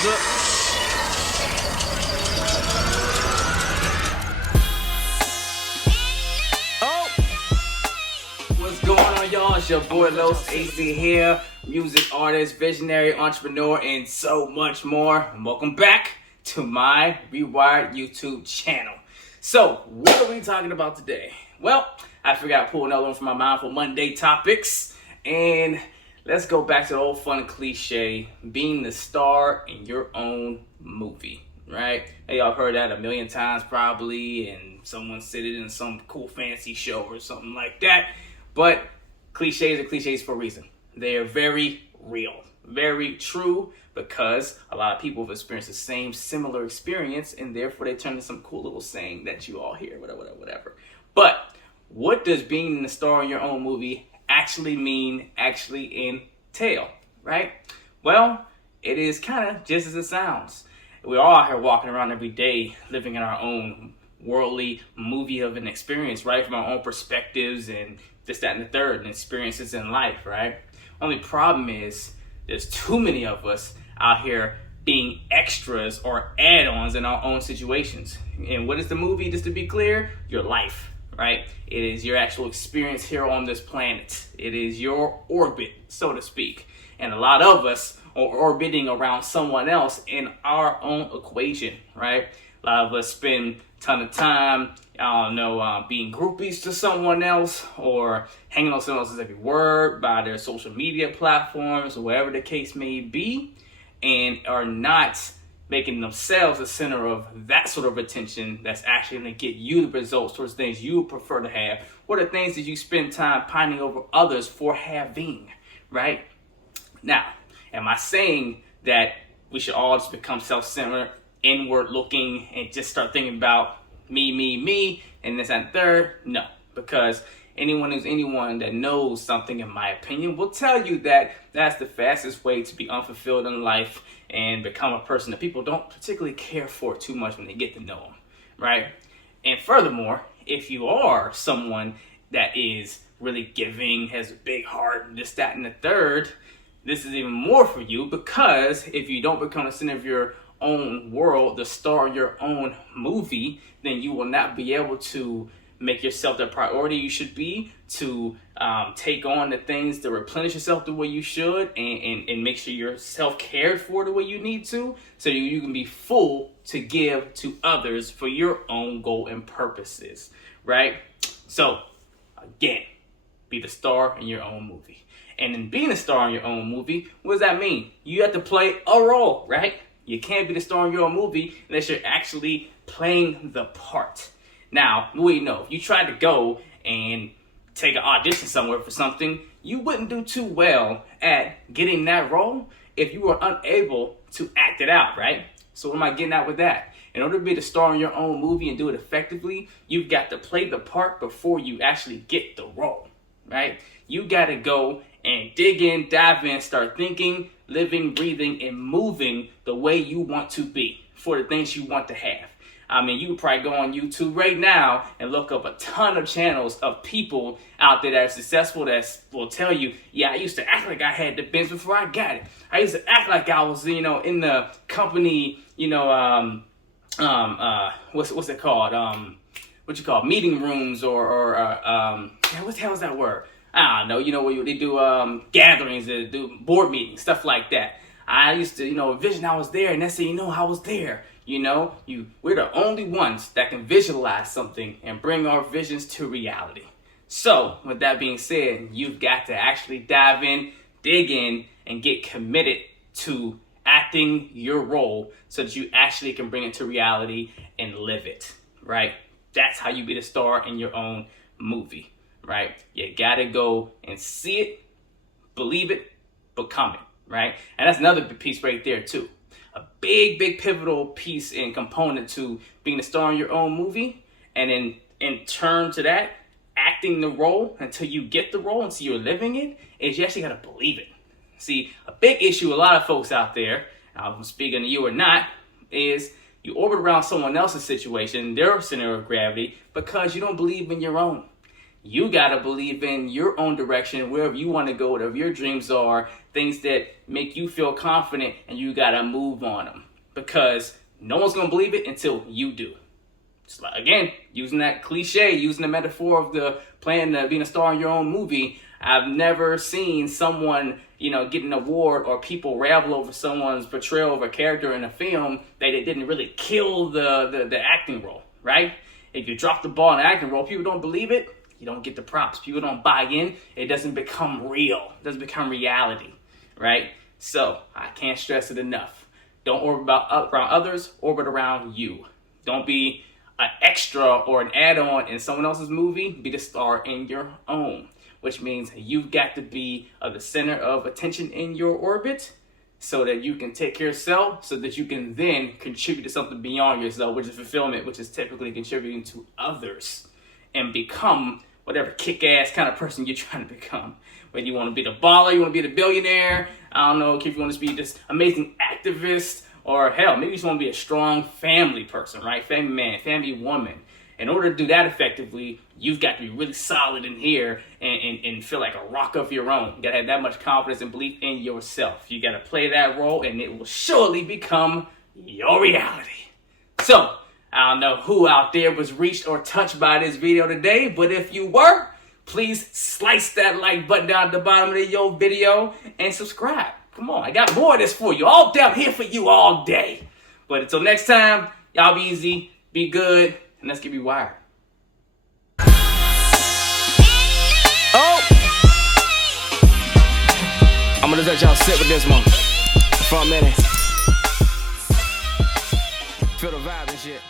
Hands up. Oh! What's going on, y'all? It's your boy Los AC here, music artist, visionary, entrepreneur, and so much more. And welcome back to my Rewired YouTube channel. So, what are we talking about today? Well, I figured I'd pull another one from my mind for Monday topics. And let's go back to the old fun cliche, being the star in your own movie, right? Hey, y'all heard that a million times probably, and someone said it in some cool fancy show or something like that. But cliches are cliches for a reason. They are very real, very true, because a lot of people have experienced the same similar experience, and therefore they turn into some cool little saying that you all hear, whatever. But what does being the star in your own movie actually mean, actually entail, right? Well, it is kind of just as it sounds. We're all out here walking around every day, living in our own worldly movie of an experience, right? From our own perspectives and this, that, and the third, and experiences in life, right? Only problem is there's too many of us out here being extras or add-ons in our own situations. And what is the movie, just to be clear? Your life, right? It is your actual experience here on this planet. It is your orbit, so to speak. And a lot of us are orbiting around someone else in our own equation, right? A lot of us spend a ton of time, being groupies to someone else, or hanging on someone else's every word by their social media platforms, or whatever the case may be, and are not making themselves the center of that sort of attention that's actually going to get you the results towards things you prefer to have. What are things that you spend time pining over others for having, right? Now, am I saying that we should all just become self-centered, inward-looking, and just start thinking about me, and this and third? No, because anyone that knows something, in my opinion, will tell you that that's the fastest way to be unfulfilled in life and become a person that people don't particularly care for too much when they get to know them, right? And furthermore, if you are someone that is really giving, has a big heart, and this, that, and the third, this is even more for you, because if you don't become the center of your own world, the star in your own movie, then you will not be able to make yourself the priority you should be, to take on the things to replenish yourself the way you should, and make sure you're self-cared for the way you need to, so you can be full to give to others for your own goal and purposes, right? So, again, be the star in your own movie. And in being a star in your own movie, what does that mean? You have to play a role, right? You can't be the star in your own movie unless you're actually playing the part. Now, we know, if you tried to go and take an audition somewhere for something, you wouldn't do too well at getting that role if you were unable to act it out, right? So what am I getting at with that? In order to be the star in your own movie and do it effectively, you've got to play the part before you actually get the role, right? You got to go and dig in, dive in, start thinking, living, breathing, and moving the way you want to be for the things you want to have. I mean, you could probably go on YouTube right now and look up a ton of channels of people out there that are successful that will tell you, yeah, I used to act like I had the Benz before I got it. I used to act like I was, in the company, what's it called? Meeting rooms or what the hell is that word? I don't know, where they do gatherings, they do board meetings, stuff like that. I used to, vision I was there, and that's how I was there. We're the only ones that can visualize something and bring our visions to reality. So, with that being said, you've got to actually dive in, dig in, and get committed to acting your role so that you actually can bring it to reality and live it, right? That's how you be the star in your own movie, right? You gotta go and see it, believe it, become it, right? And that's another piece right there too. A big pivotal piece and component to being a star in your own movie, and then in turn to that, acting the role until you get the role, until you're living it, is you actually got to believe it. See, a big issue a lot of folks out there, I'm speaking to you or not, is you orbit around someone else's situation, their center of gravity, because you don't believe in your own. You gotta believe in your own direction, wherever you want to go, whatever your dreams are, things that make you feel confident, and you gotta move on them. Because no one's gonna believe it until you do. It's like, again, using that cliche, using the metaphor of being a star in your own movie. I've never seen someone, get an award or people ravel over someone's portrayal of a character in a film that it didn't really kill the acting role, right? If you drop the ball in the acting role, people don't believe it, you don't get the props. People don't buy in, it doesn't become real. It doesn't become reality, right? So, I can't stress it enough. Don't orbit around others, orbit around you. Don't be an extra or an add-on in someone else's movie, be the star in your own. Which means you've got to be the center of attention in your orbit so that you can take care of yourself, so that you can then contribute to something beyond yourself, which is fulfillment, which is typically contributing to others, and become whatever kick-ass kind of person you're trying to become. Whether you want to be the baller, you want to be the billionaire, I don't know, if you want to be this amazing activist, or hell, maybe you just want to be a strong family person, right? Family man, family woman. In order to do that effectively, you've got to be really solid in here and feel like a rock of your own. You got to have that much confidence and belief in yourself. You got to play that role, and it will surely become your reality. So, I don't know who out there was reached or touched by this video today, but if you were, please slice that like button down at the bottom of your video and subscribe. Come on, I got more of this for you. All day, I'm here for you all day. But until next time, y'all be easy, be good, and let's get rewired. Oh! I'm gonna let y'all sit with this one for a minute. Feel the vibe and shit.